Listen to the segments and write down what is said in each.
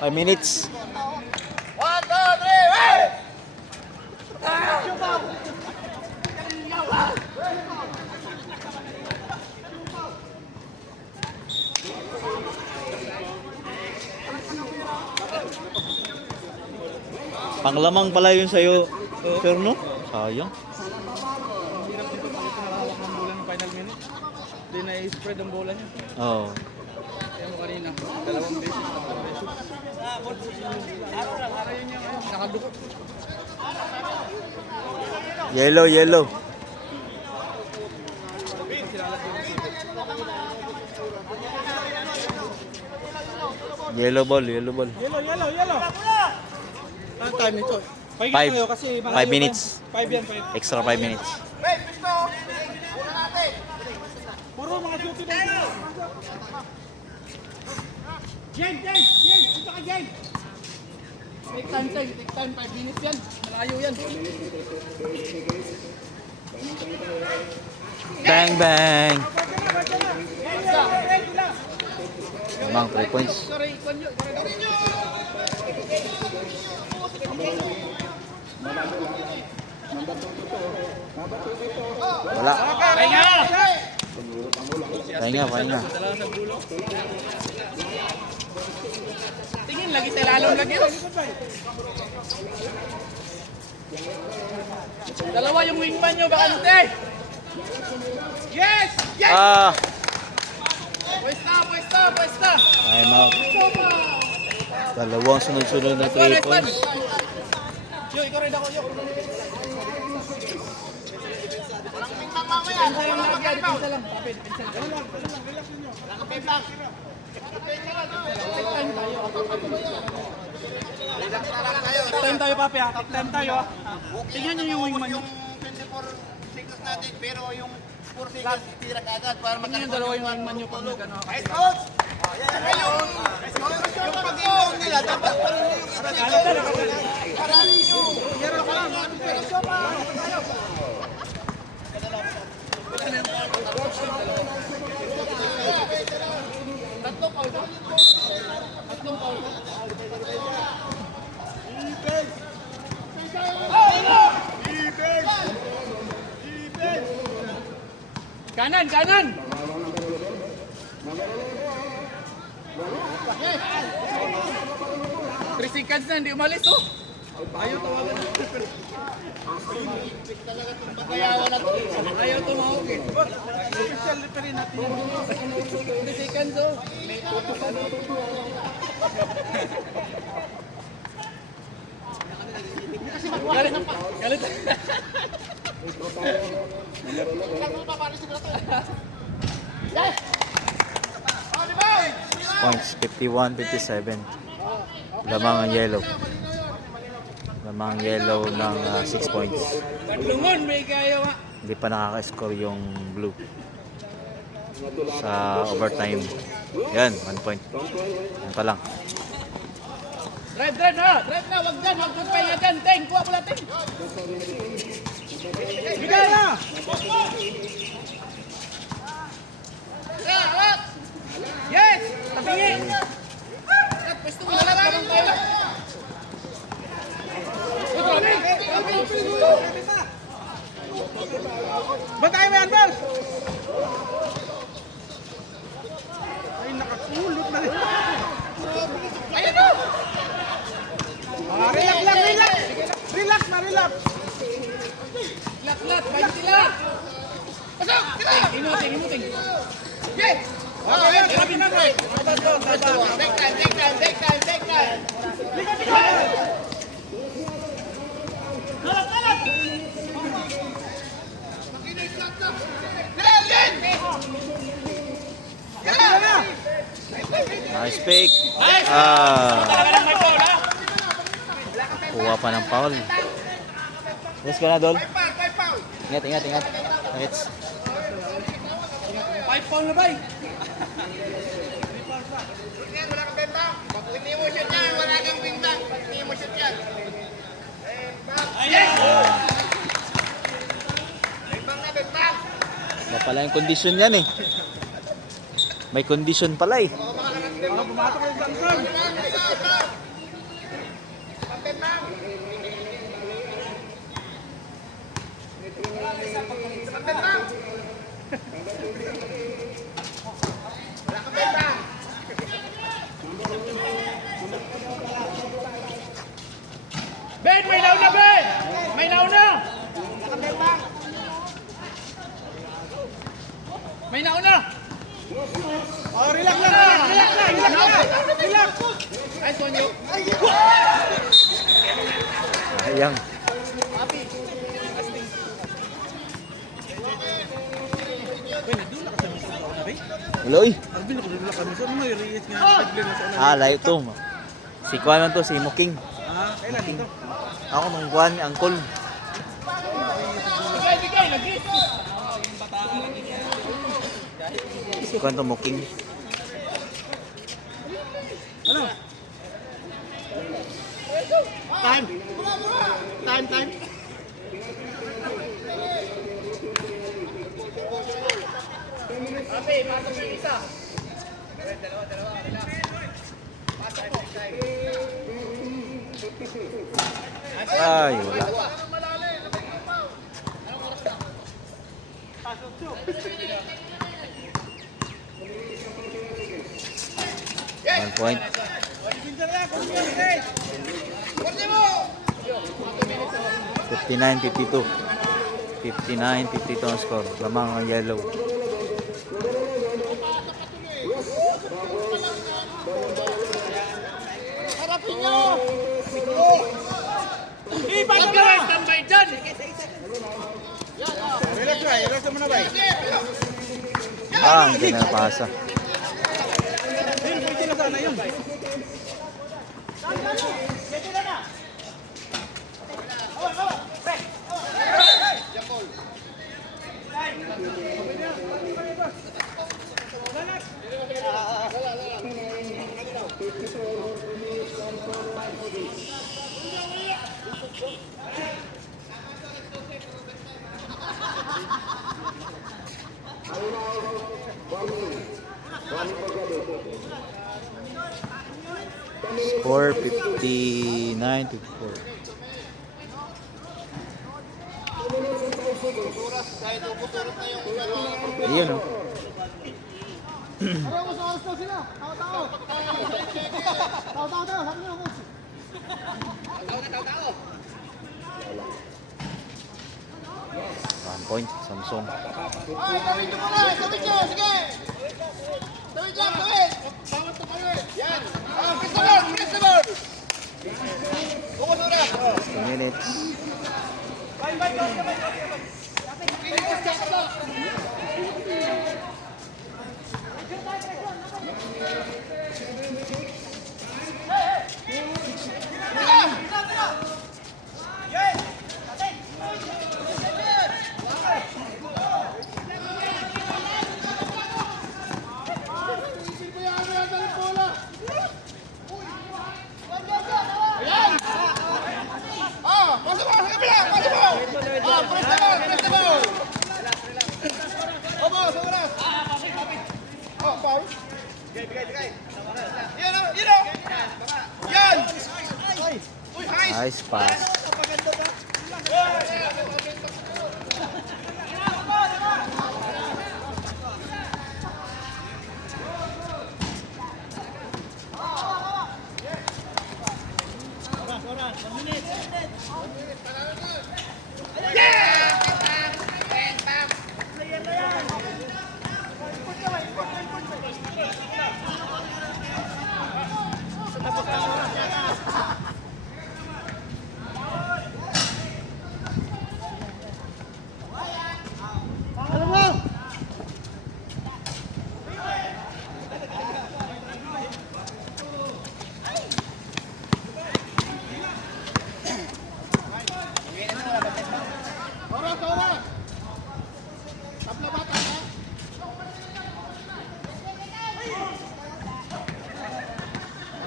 5 minutes. 1, 2, 3, hey! Panglamang pala yun sa'yo, sir, no? Sayang. Hirap dito pag ito nalawak ng bola ng final minute. Hindi na-spread ang bola niya. Oo. Kaya mo kanina, 2 beses, 3 beses. Araw-araw niya ngayon, nakadukot. Yellow, yellow. Yellow ball, yellow ball. Yellow. Anong time nito? 5 kayo kasi 5 minutes. 5 yan, 5. Extra 5 minutes. Hey, pisto! Una natin! Puro mga duty na yun. Game! Punta ka game! Take time, 5 minutes yan. Malayo yan. Bang, bang. Lamang 3 points. Sorry, ikon nyo. Wala. Pahinga! Pahinga. Tingin lagi sa lalong lagi. Dalawa yung wingman nyo, bakante! Yes! Ah, Puesta! time out. Dalawang sunod-sunod na 3 points. Yo, ikaw rin ako, yo. Walang pintang mamaya! Pinsa yung lagi, pinsa lang. Pinsa lang. Walang pintang! Relax na lang tayo. Top time tayo, papi, ha? Top time tayo, ha? Tingnan nyo yung wingman nyo. Yung 24 seconds natin, pero yung 4 seconds, tira ka agad para Tingnan yung dalawa yung wingman nyo pag nag-ano. Nice coach! Yung pag-iwan nila, dapat pa rin yung parang yung hero ko lang. Kanan! 3 seconds na, hindi umalis, oh. Ayaw tawagan na. Ayaw tumawag, eh. Official referee natin. 3 seconds, oh. Galit. Points 51-57. Lamang ang yellow. Lamang ang yellow ng 6 points. Padlungon, may kayo, ha. Hindi pa nakaka-score yung blue sa overtime. Yan, 1 point. Yan pa lang. Drive na, wag dyan, wag pahinga dyan, Teng, kuha mo natin. Bigay na! Yes! Tabingin! Pwesto mo na lang tayo. Batay mo yan, boss! Ay, nakakulot na rin. Ayun na! Relax. Relax, baik sila. Pasok, sila. Imuting. Yes. Okay, grabe na, bro. Take time. Nice pick. Kuha pa ng foul. Yes ka na, Dol. Ingat. Hits. 5 pound na, bay. Wala kang bentang. Hindi mo shoot yan. Wala kang bentang. Hindi mo shoot yan. Yes! Bentang na bentang. Wala pala yung condition yan eh. May condition pala eh. Mga Pumatok yung Samson. Ben, may nauna, Ben! May nauna! May nauna! Oh, relax lang. Relax. Ay, Sonyo. Sayang. Hello, eh. Alvin, nakadula kami. So, ano may reach nga? Layo to. Si Kwan man to, si Muking. Kailan ito? Ako nung Kwan, angkol. Bigay, nag-hit. Si Kwan to, Muking. Ano? Time. Papi, pasok yung isa. Ay, wala. One point. 59-52. 59-52 ang score. Lamang ang yellow. Harapin nyo! Huwag ka na standby dyan. Relax naman na ba? Hindi na napasa. Pwede na sana yun. Score 59-54. Ayun, oh. One point, Samsung. Last 2 minutes. Nice pass.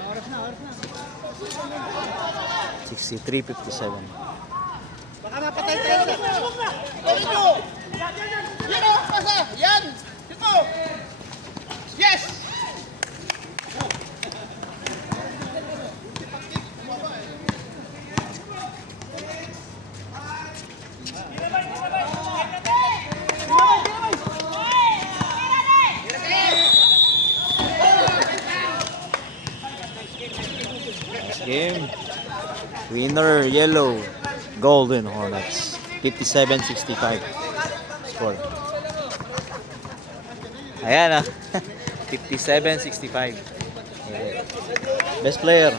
Oras na. 63-57. Baka mapatay tayo na. Ito! Yan o! Pasa! Yan! Ito! Yes! game. Winner, yellow, Golden Hornets. 57-65 score. Ayan ah. 57-65. Best player.